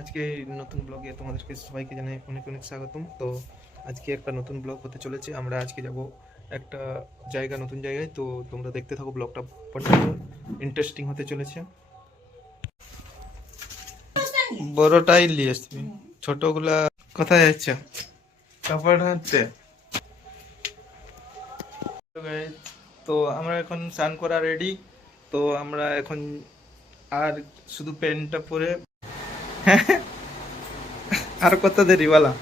আজকে নতুন ব্লগে তোমাদেরকে সবাইকে জানাই অনেক অনেক স্বাগতম। তো আজকে একটা নতুন ব্লগ হতে চলেছে। আমরা আজকে যাব একটা জায়গা নতুন জায়গায়। তো তোমরা দেখতে থাকো ব্লগটা। ইন্টারেস্টিং হতে চলেছে। বড়টাই নিয়ে আসবি ছোটগুলা কোথায় যাচ্ছে? কাপড় হাঁটতে তো তো আমরা এখন স্নান করা রেডি তো আমরা এখন আর শুধু প্যান্টটা পরে আর কত দেরি, বলা।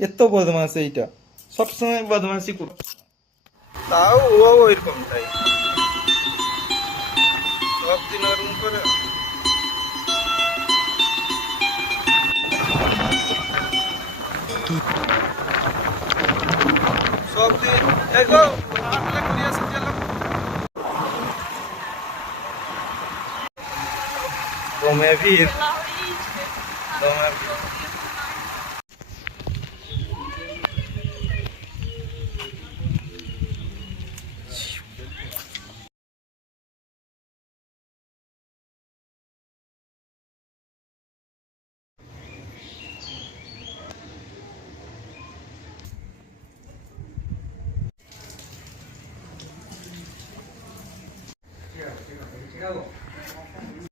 এত। বদমাস এইটা। সবসময় বদমাসি কর। তাও ও ওইরকম তাই। সব দিন ওরকম করে। সব দিন এগো Como é a vida. Como é a vida. Gracias.